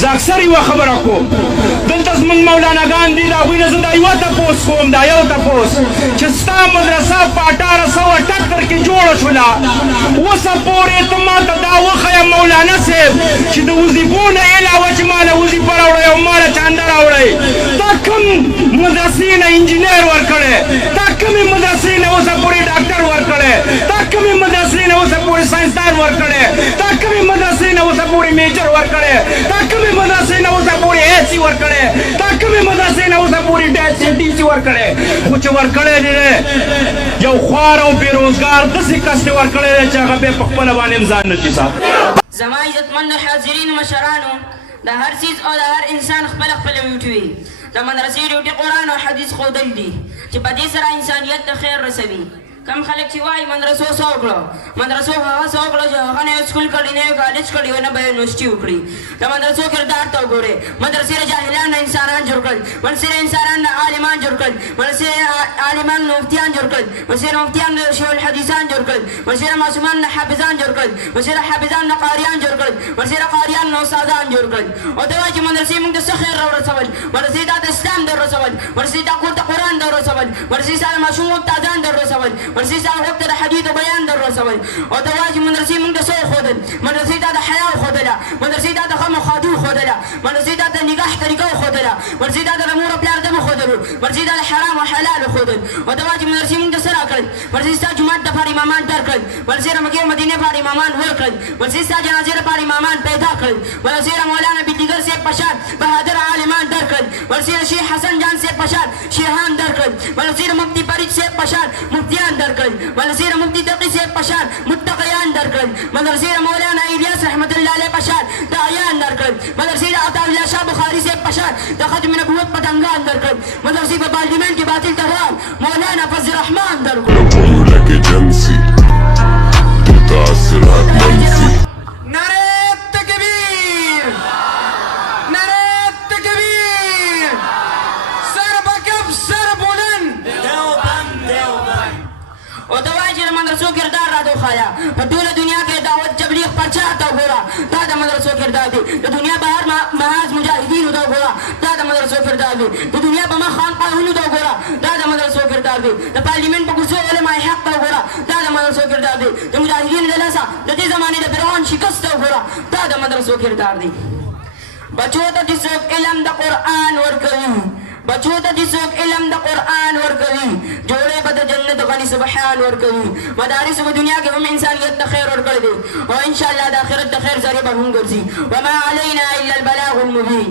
زه اکثر یوه خبره کوم دلته زموږ مولاناګان دي د هغوی نه زه دا یوه تپوس کوم دا یو تپوس چې ستا مدرسه په 1878 کې جوړه شوله اوسه پورې ته ما ته دا وښیه مولانا صاحب چې د وظیفو نه علاوه چې ما له وظیفه راوړی او ما له چانده راوړی تا کوم مدرسې نه انجینر ورکړی تا کومې مدرسې نه اوسه پورې ډاکټر ورکړی تا کومې مدرسې نه اوسه پورې ساینسدان ورکړی تا کومې مدرسې نه اوسه پورې میجر ورکړی تا کومې مدرسې نه اوسه پورې ایسي ورکړی تا کومې مدرسې نه اوسه پورې ډیسي ورکړی خو چې ورکړی دی یو خوار او بېروزګار داسې کس دی ورکړی دی چې هغه بیا په خپله باندې هم ځان نشي ساتلی زما عزتمندو حاضرینو مشرانو د هر څیز او د هر انسان خپله خپله ډیوټي وي د مدرسې ډیوټي قرآن او حدیث ښودل دي چې په دې سره انسانیت ته خیر رسوي کم خلک چې وایي مدرسو څه وکړو مدرسو هغه څه وکړو چې هغه نه یو سکول کړي نه یو کالج کړي او نه به یونیورسټي وکړي د مدرسو کردار ته وګورئ مدرسې د جاهلان نه انسانان جوړ کړل مدرسې د انسانان نه عالمان جوړ کړل مدرسې عالمان نه مفتیان جوړ کړل مدرسې د مفتیان نه شیخ الحدیثان جوړ کړل مدرسې د معصومان نه حافظان جوړ کړل مدرسې د حافظان نه قاریان جوړ کړل مدرسې د قاریان نه استادان جوړ کړل او ته وایي چې مدرسې موږ ته څه خیر راورسول مدرسې تا د اسلام در رسول مدرسې تا کور ته قرآن در رسول مدرسې ستا د ماشوم استادان در رسول مدرسې ستا حق ته د حدیث او بیان در رسول او ته وایي چې مدرسې موږ ته څه وښودل مدرسې تا د حیا وښودله مدرسې تا د غم او ښادو وښودله مدرسې تا د نکاح طریقه وښودله مدرسې تا د مور او پلار دم وښودلو مدرسې تا د حرام او حلال وښودل او ته وایي چې مدرسې موږ ته څه راکړل مدرسې ستا جومات دپاره امامان درکړل مدرسې د مکې او مدینې لپاره امامان ورکړل مدرسې ستا جنازې لپاره امامان پیدا کړل مدرسې د مولانا بېدیګر صاحب په شان بهادر عالمان درکړل مدرسې د شیخ حسن جان صاحب په شان شیخان درکړل مدرسې د مفتي فرید صاحب په شان مفتیان درکړل مدرسې د مفتي تقي صاحب په شان متقیان درکړل مدرسې د مولانا الیاس رحمت الله علیه په شان داعیان درکړل مدرسې د عطاالله شاه بخاري صاحب په شان د ختم نبوت پتنګان درکړل مدرسې په پارلیمنټ کې باطل ترام مولانا فضل الرحمن درکړل جنسي متاثرات منفي نعرہ تکبیر نعرہ تکبیر سر بکف سر بلند دیوبند او ته وایي چې د مدرسو کردار را دوښایه په ټوله دنیا کې دعوت تبلیغ پرچار ته وګوره دا د مدرسو کردار دی د دنیا بهر محاذ مجاهدینو ته وګوره دا د مدرسو کردار دی د دنیا په مخ خانقاهونو ته وګوره دا د مدرسو کردار دی د پارلیمنټ په کوڅو علماء حق ته وګوره دا د مدرسو کردار دی د مجاهدینو د لاسه د دې زمانې د فرعون شکست ته وګوره دا د مدرسو کردار دی بچو ته چې څوک علم د قرآن ورکوي بچو ته چې څوک علم د قرآن ورکوي جوړې به د جنت غني سبحان ورکوي مدارسو په دنیا کې هم انسانیت ته خیر ورکړی دی او انشاءالله د آخرت د خیر ذریعه به هم ګرځي وما علینا الا البلاغ المبین